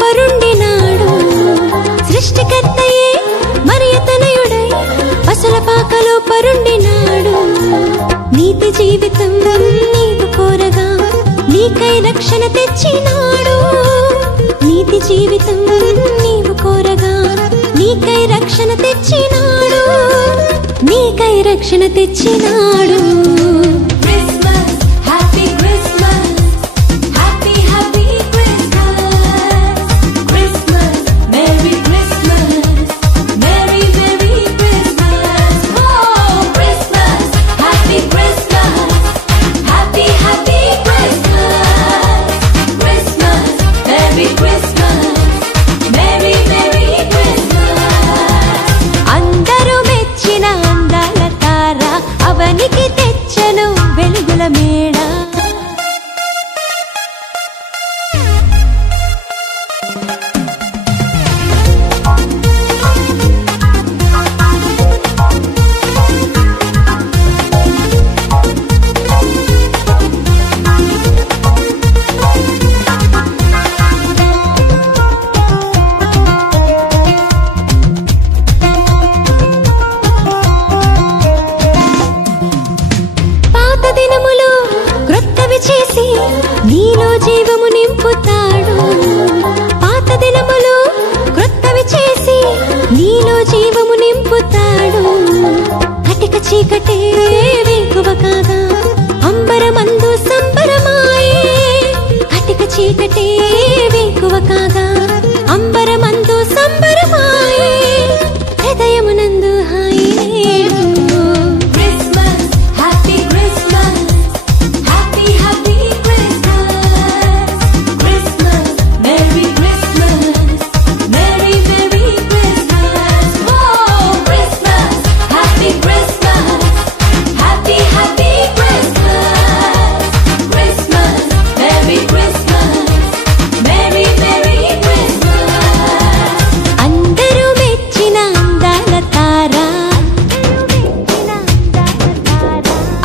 పరుండినాడు సృష్టికర్తయే మరియతనయుడై పశుల పాకలో పరుండినాడు నీతి జీవితం నీవు కోరగా నీకై రక్షణ తెచ్చినాడు నీతి జీవితం నీవు కోరగా నీకై రక్షణ తెచ్చినాడు నీకై రక్షణ తెచ్చినాడు అవనికి తెచ్చను వెలుగుల మేడ నీలో జీవము నింపుతాడు పాత దినములు క్రొత్తవి చేసి నీలో జీవము నింపుతాడు కటిక చీకటే వేకువ కాగా అంబరమందు సంబరమాయే కటిక చీకటే వేకువ కాగా అంబరమందు సంబరమాయే హృదయమునందు హాయి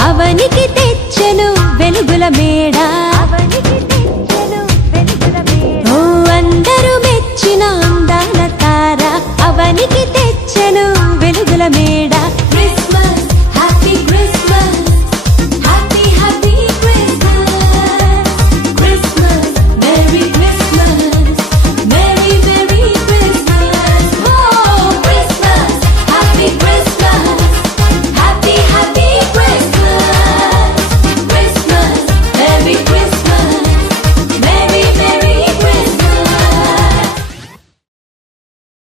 అవనికి తెచ్చను వెలుగుల మేడ